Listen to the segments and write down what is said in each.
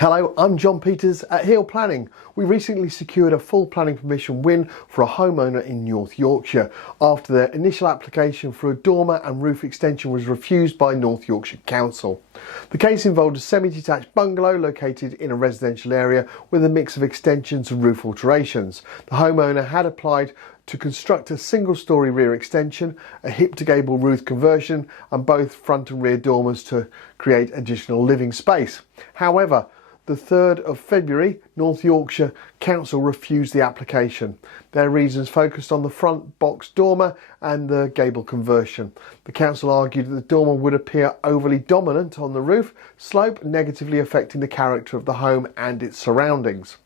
Hello, I'm John Peters at Hill Planning. We recently secured a full planning permission win for a homeowner in North Yorkshire after their initial application for a dormer and roof extension was refused by North Yorkshire Council. The case involved a semi-detached bungalow located in a residential area with a mix of extensions and roof alterations. The homeowner had applied to construct a single-storey rear extension, a hip-to-gable roof conversion and both front and rear dormers to create additional living space. However, the 3rd of February, North Yorkshire Council refused the application. Their reasons focused on the front box dormer and the gable conversion. The council argued that the dormer would appear overly dominant on the roof slope, negatively affecting the character of the home and its surroundings.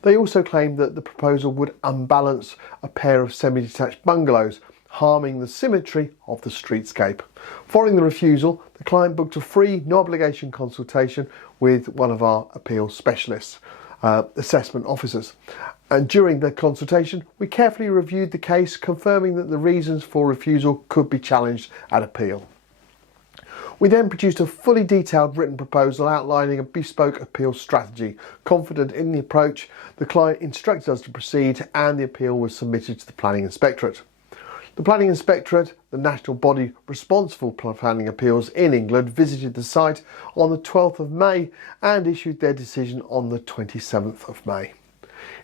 They also claimed that the proposal would unbalance a pair of semi-detached bungalows, harming the symmetry of the streetscape. Following the refusal, the client booked a free, no-obligation consultation with one of our appeal specialists, assessment officers. And during the consultation, we carefully reviewed the case, confirming that the reasons for refusal could be challenged at appeal. We then produced a fully detailed written proposal outlining a bespoke appeal strategy. Confident in the approach, the client instructed us to proceed and the appeal was submitted to the Planning Inspectorate. The Planning Inspectorate, the national body responsible for planning appeals in England, visited the site on the 12th of May and issued their decision on the 27th of May.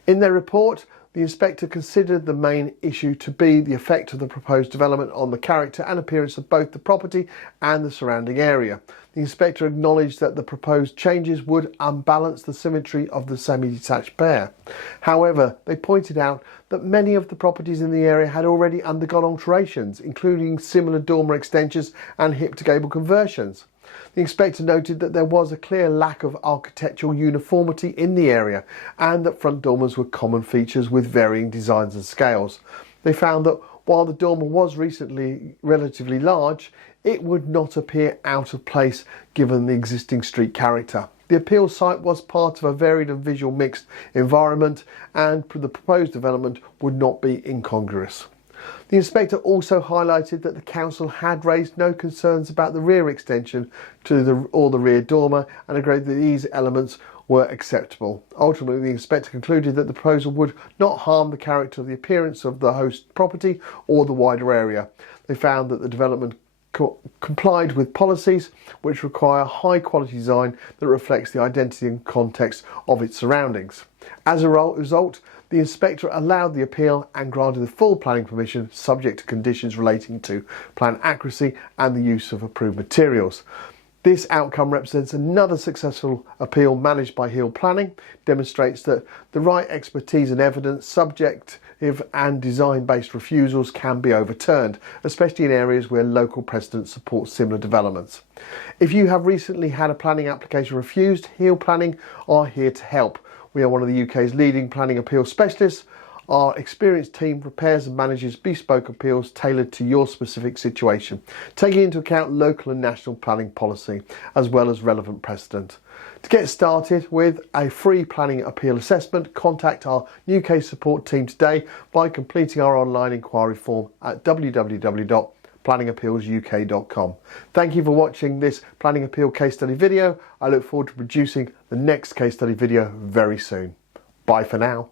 In their report, the inspector considered the main issue to be the effect of the proposed development on the character and appearance of both the property and the surrounding area. The inspector acknowledged that the proposed changes would unbalance the symmetry of the semi-detached pair. However, they pointed out that many of the properties in the area had already undergone alterations, including similar dormer extensions and hip-to-gable conversions. The inspector noted that there was a clear lack of architectural uniformity in the area and that front dormers were common features with varying designs and scales. They found that while the dormer was recently relatively large, it would not appear out of place given the existing street character. The appeal site was part of a varied and visual mixed environment and the proposed development would not be incongruous. The inspector also highlighted that the council had raised no concerns about the rear extension to the rear dormer and agreed that these elements were acceptable. Ultimately, the inspector concluded that the proposal would not harm the character of the appearance of the host property or the wider area. They found that the development complied with policies which require high quality design that reflects the identity and context of its surroundings. As a result, the inspector allowed the appeal and granted the full planning permission subject to conditions relating to plan accuracy and the use of approved materials. This outcome represents another successful appeal managed by Hill Planning, demonstrates that the right expertise and evidence, subjective and design-based refusals can be overturned, especially in areas where local precedent supports similar developments. If you have recently had a planning application refused, Hill Planning are here to help. We are one of the UK's leading planning appeal specialists. Our experienced team prepares and manages bespoke appeals tailored to your specific situation, taking into account local and national planning policy, as well as relevant precedent. To get started with a free planning appeal assessment, contact our UK support team today by completing our online inquiry form at www.planningappealsuk.com. Thank you for watching this planning appeal case study video. I look forward to producing the next case study video very soon. Bye for now.